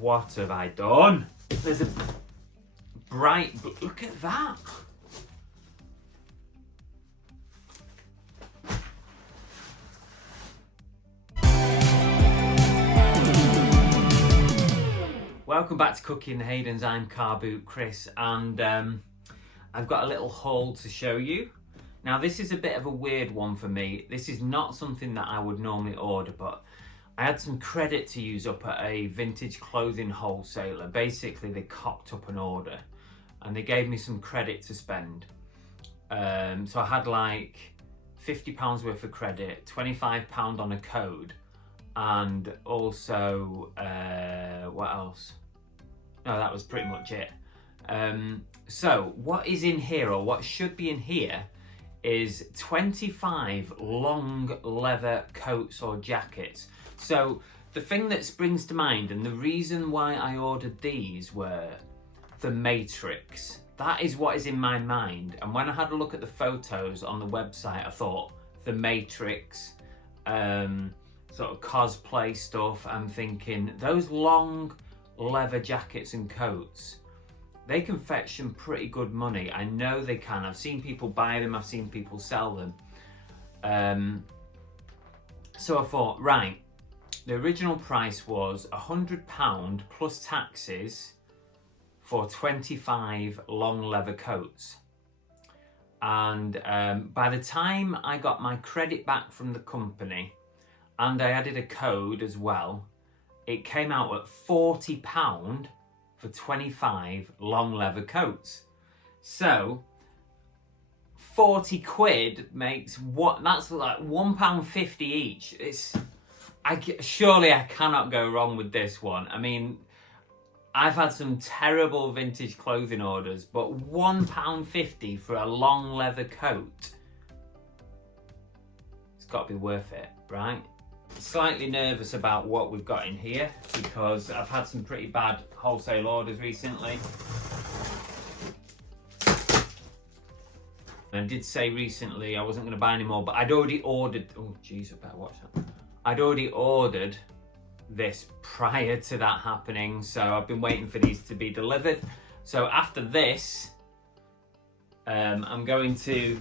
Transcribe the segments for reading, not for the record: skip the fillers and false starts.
What have I done? There's a bright, look at that. Welcome back to Cooking the Haydens. I'm Car Boot Chris, and I've got a little haul to show you. Now this is a bit of a weird one for me. This is not something that I would normally order, but I had some credit to use up at a vintage clothing wholesaler. Basically, they cocked up an order and they gave me some credit to spend. So I had like £50 worth of credit, £25 on a code, and also, what else? No, that was pretty much it. So what is in here, or what should be in here, is 25 long leather coats or jackets. So the thing that springs to mind, and the reason why I ordered these, were the Matrix. That is what is in my mind. And when I had a look at the photos on the website, I thought the Matrix, sort of cosplay stuff. I'm thinking those long leather jackets and coats, they can fetch some pretty good money. I know they can. I've seen people buy them. I've seen people sell them. So I thought, right, the original price was £100 plus taxes for 25 long leather coats. And by the time I got my credit back from the company, and I added a code as well, it came out at £40 for 25 long leather coats. So 40 quid makes what? That's like £1.50 each. Surely I cannot go wrong with this one. I mean, I've had some terrible vintage clothing orders, but £1.50 for a long leather coat, it's got to be worth it, right? Slightly nervous about what we've got in here because I've had some pretty bad wholesale orders recently. And I did say recently I wasn't going to buy any more, but I'd already ordered, oh geez, I better watch that. I'd already ordered this prior to that happening, so I've been waiting for these to be delivered. So after this, I'm going to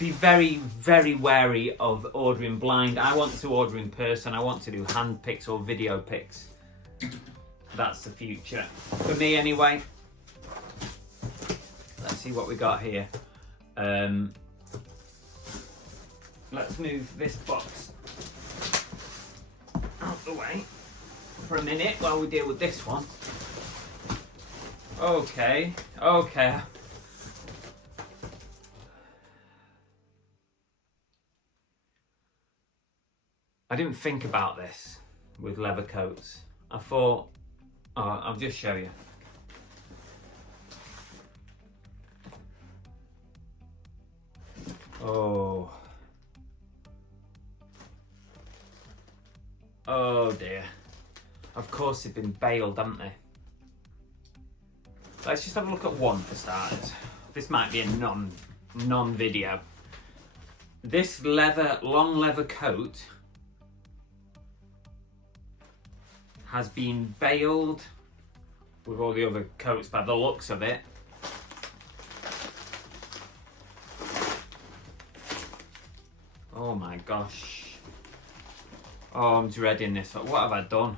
be very, very wary of ordering blind. I want to order in person. I want to do hand picks or video picks. That's the future for me anyway. Let's see what we got here. Let's move this box out the way for a minute while we deal with this one. Okay. I didn't think about this with leather coats. I thought, oh, I'll just show you. Oh dear. Of course they've been bailed, haven't they? Let's just have a look at one for starters. This might be a non-video. This long leather coat has been bailed with all the other coats by the looks of it. Oh my gosh. Oh, I'm dreading this. What have I done?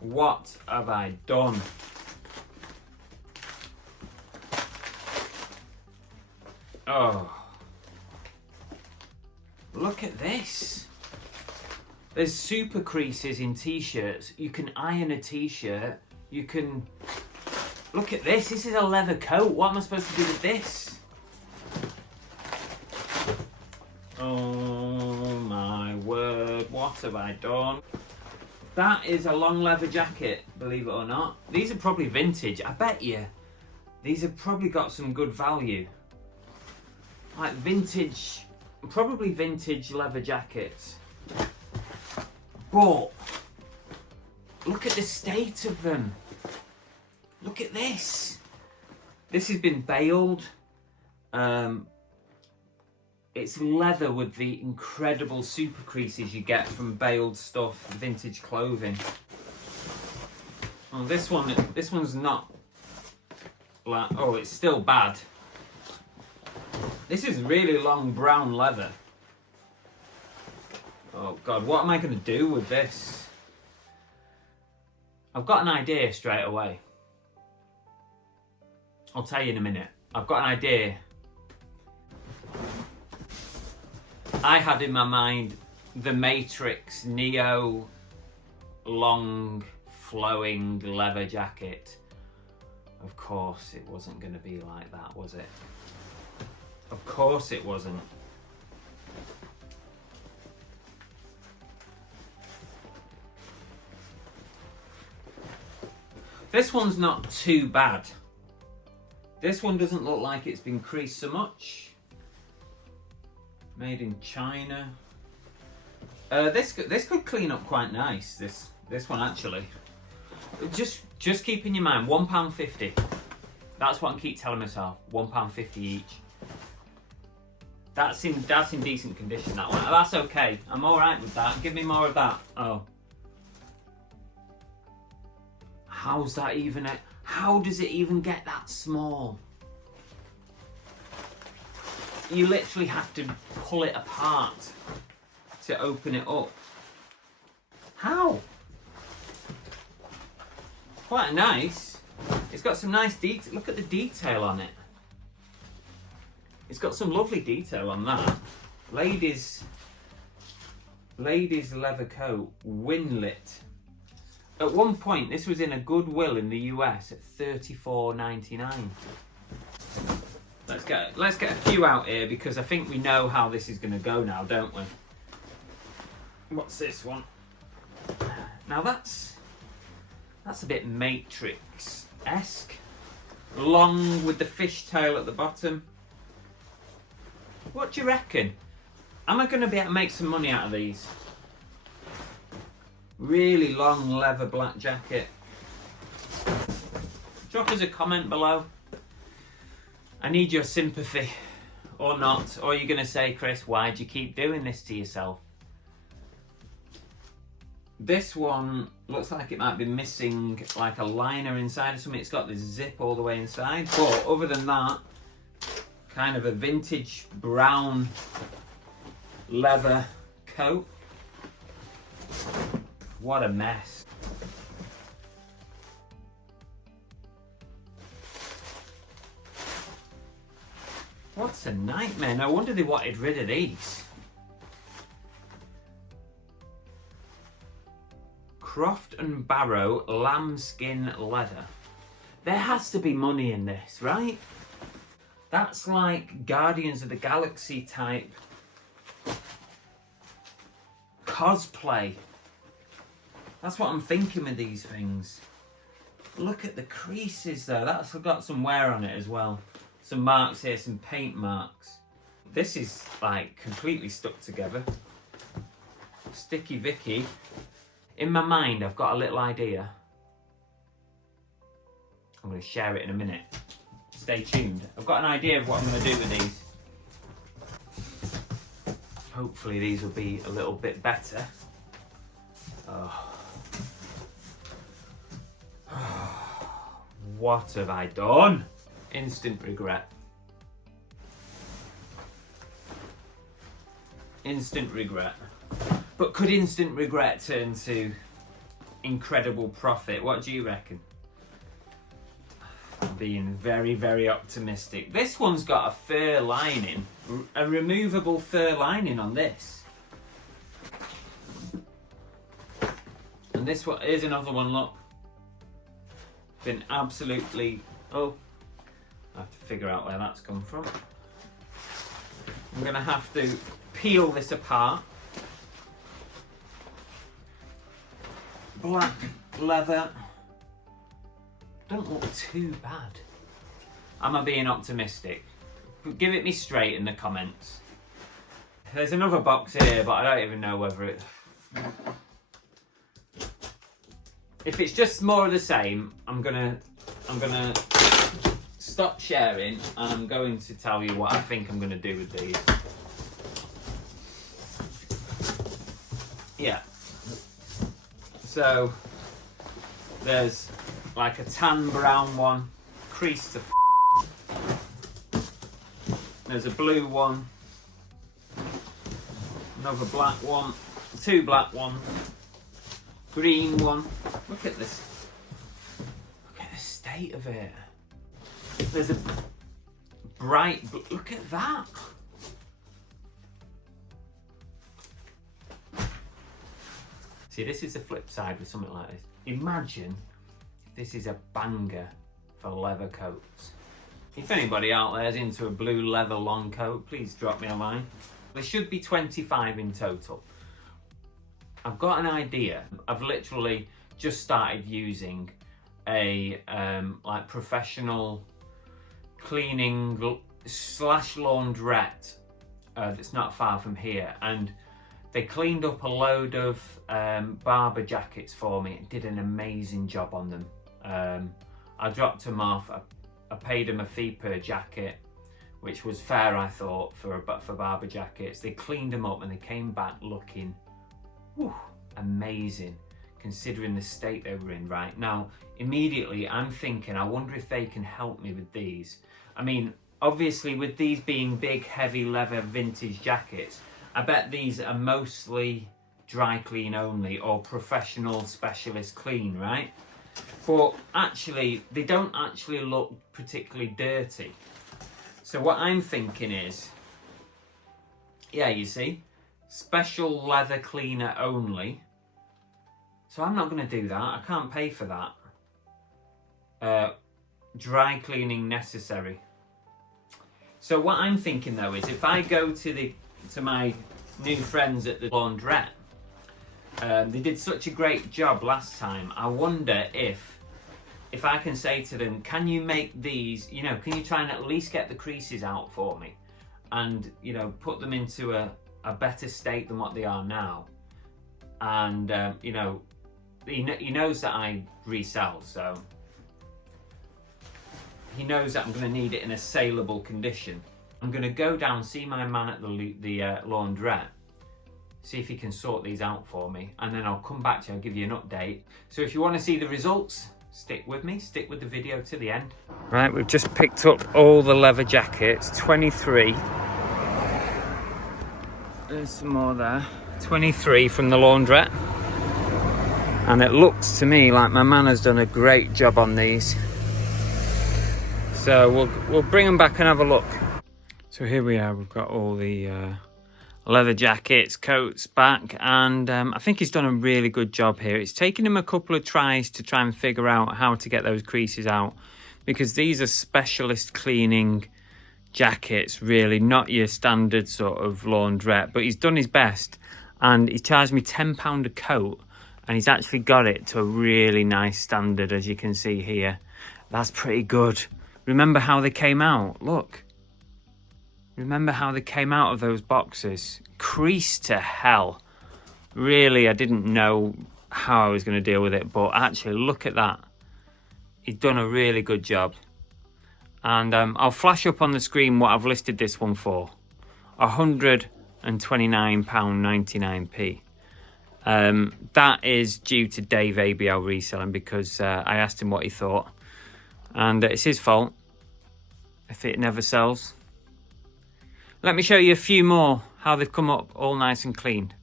What have I done? Oh. Look at this. There's super creases in t-shirts. You can iron a t-shirt. You can... Look at this. This is a leather coat. What am I supposed to do with this? Oh my word. What have I done? That is a long leather jacket, believe it or not. These are probably vintage. I bet you. These have probably got some good value. Like vintage... Probably vintage leather jackets. But look at the state of them. Look at this. This has been bailed. It's leather with the incredible super creases you get from bailed stuff, vintage clothing. Oh, this one's not like, oh, it's still bad. This is really long brown leather. Oh God, what am I going to do with this? I've got an idea straight away. I'll tell you in a minute. I've got an idea. I had in my mind the Matrix Neo long flowing leather jacket. Of course it wasn't going to be like that, was it? Of course it wasn't. This one's not too bad. This one doesn't look like it's been creased so much. Made in China. This could clean up quite nice. This one actually. Just keep in your mind, £1.50. That's what I keep telling myself. £1.50 each. That's in decent condition. That one. That's okay. I'm all right with that. Give me more of that. Oh. How's that even? How does it even get that small? You literally have to pull it apart to open it up. How? Quite nice. It's got some nice detail. Look at the detail on it. It's got some lovely detail on that. Ladies leather coat, Winlet. At one point, this was in a Goodwill in the US at $34.99. Let's get a few out here because I think we know how this is going to go now, don't we? What's this one? Now that's a bit Matrix-esque. Long with the fishtail at the bottom. What do you reckon? Am I going to be able to make some money out of these? Really long leather black jacket. Drop us a comment below. I need your sympathy. Or not. Or you're going to say, Chris, why'd you keep doing this to yourself? This one looks like it might be missing like a liner inside or something. It's got this zip all the way inside. But other than that, kind of a vintage brown leather coat. What a mess. What's a nightmare? No wonder they wanted rid of these. Croft and Barrow lambskin leather. There has to be money in this, right? That's like Guardians of the Galaxy type cosplay. That's what I'm thinking with these things. Look at the creases though. That's got some wear on it as well. Some marks here, some paint marks. This is like completely stuck together. Sticky Vicky. In my mind, I've got a little idea. I'm going to share it in a minute. Stay tuned. I've got an idea of what I'm going to do with these. Hopefully these will be a little bit better. Oh. What have I done? Instant regret. Instant regret. But could instant regret turn to incredible profit? What do you reckon? I'm being very, very optimistic. This one's got a fur lining, a removable fur lining on this. And this one, here's another one, look. Been absolutely, oh, I have to figure out where that's come from. I'm gonna have to peel this apart. Black leather. Don't look too bad. Am I being optimistic? Give it me straight in the comments. There's another box here, but I don't even know whether it... If it's just more of the same, I'm gonna stop sharing and I'm going to tell you what I think I'm gonna do with these. Yeah. So there's like a tan brown one, creased to There's a blue one, another black one, two black ones, green one. Look at this. Look at the state of it. There's a bright, look at that. See, this is the flip side with something like this. Imagine if this is a banger for leather coats. If anybody out there is into a blue leather long coat, please drop me a line. There should be 25 in total. I've got an idea. I've literally just started using a like professional cleaning slash laundrette that's not far from here, and they cleaned up a load of barber jackets for me and did an amazing job on them. I dropped them off. I paid them a fee per jacket, which was fair, I thought, for barber jackets. They cleaned them up and they came back looking amazing, considering the state they were in right now. Immediately, I'm thinking, I wonder if they can help me with these. I mean, obviously, with these being big, heavy leather vintage jackets, I bet these are mostly dry clean only or professional specialist clean, right? But actually, they don't actually look particularly dirty. So what I'm thinking is, yeah, you see, special leather cleaner only. So I'm not going to do that. I can't pay for that. Dry cleaning necessary. So what I'm thinking though is, if I go to my new friends at the laundrette, they did such a great job last time. I wonder if I can say to them, can you make these, you know, can you try and at least get the creases out for me and, you know, put them into a better state than what they are now. And, you know, he knows that I resell, so he knows that I'm going to need it in a saleable condition. I'm going to go down, see my man at the laundrette, see if he can sort these out for me, and then I'll come back to you, I'll give you an update. So if you want to see the results, stick with me, stick with the video to the end. Right, we've just picked up all the leather jackets, 23. There's some more there. 23 from the laundrette. And it looks to me like my man has done a great job on these. So we'll bring them back and have a look. So here we are, we've got all the leather jackets, coats back, and I think he's done a really good job here. It's taken him a couple of tries to try and figure out how to get those creases out, because these are specialist cleaning jackets, really, not your standard sort of laundrette, but he's done his best, and he charged me £10 a coat, and he's actually got it to a really nice standard, as you can see here. That's pretty good. Remember how they came out? Look. Remember how they came out of those boxes? Creased to hell. Really, I didn't know how I was going to deal with it, but actually, look at that. He's done a really good job. And I'll flash up on the screen what I've listed this one for. £129.99p. That is due to Dave ABL Reselling, because I asked him what he thought. And it's his fault if it never sells. Let me show you a few more, how they've come up all nice and clean.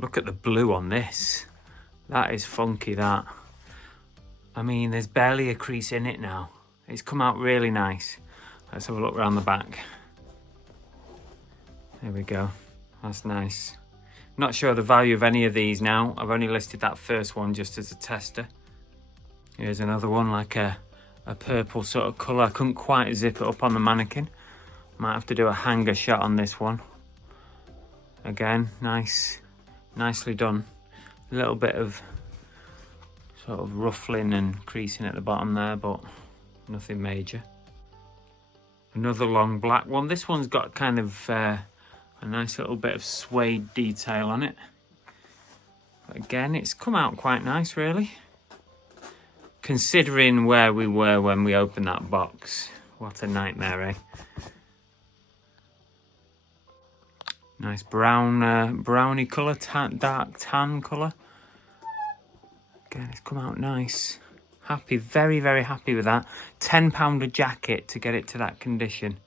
Look at the blue on this. That is funky, that. I mean, there's barely a crease in it now. It's come out really nice. Let's have a look around the back. There we go. That's nice. Not sure the value of any of these now. I've only listed that first one just as a tester. Here's another one, like a purple sort of colour. I couldn't quite zip it up on the mannequin. Might have to do a hanger shot on this one. Again, nicely done. A little bit of sort of ruffling and creasing at the bottom there, but nothing major. Another long black one. This one's got kind of a nice little bit of suede detail on it. But again, it's come out quite nice, really. Considering where we were when we opened that box. What a nightmare, eh? Nice brown, browny colour, dark tan colour. Again, it's come out nice. Happy, very, very happy with that. £10 a jacket to get it to that condition.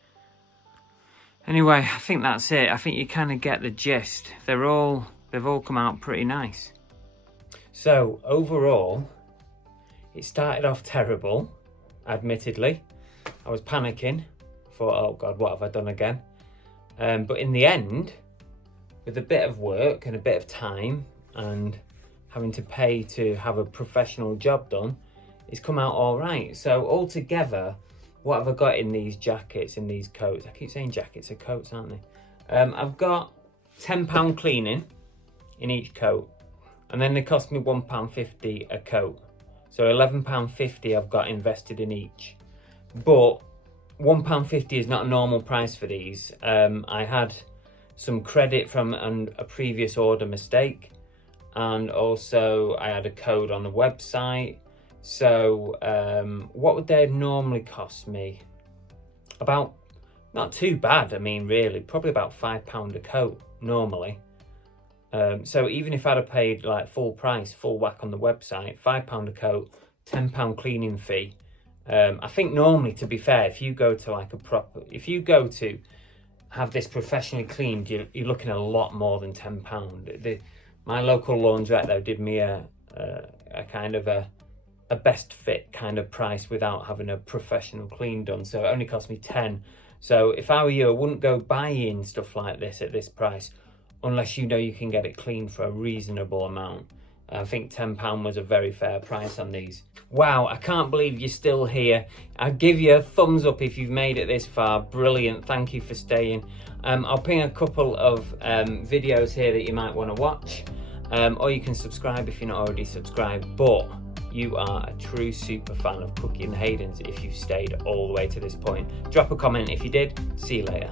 Anyway, I think that's it. I think you kind of get the gist. They've all come out pretty nice. So overall, it started off terrible, admittedly. I was panicking, thought, oh God, what have I done again? But in the end, with a bit of work and a bit of time and having to pay to have a professional job done, it's come out all right. So altogether, what have I got in these jackets, in these coats? I keep saying jackets are coats, aren't they? I've got £10 cleaning in each coat, and then they cost me £1.50 a coat. So £11.50 I've got invested in each. But £1.50 is not a normal price for these. I had some credit from a previous order mistake, and also I had a code on the website. So what would they normally cost me? About, not too bad, I mean, really, probably about £5 a coat normally. So even if I'd have paid like full price, full whack on the website, £5 a coat, £10 cleaning fee. I think normally, to be fair, if you go to like if you go to have this professionally cleaned, you're looking at a lot more than £10. My local laundrette though did me a kind of a best fit kind of price without having a professional clean done, so it only cost me 10. So if I were you, I wouldn't go buying stuff like this at this price unless you know you can get it cleaned for a reasonable amount. I think £10 was a very fair price on these. Wow, I can't believe you're still here. I'd give you a thumbs up if you've made it this far. Brilliant, thank you for staying. I'll ping a couple of videos here that you might want to watch, or you can subscribe if you're not already subscribed. But you are a true super fan of Cooking Haydens if you've stayed all the way to this point. Drop a comment if you did. See you later.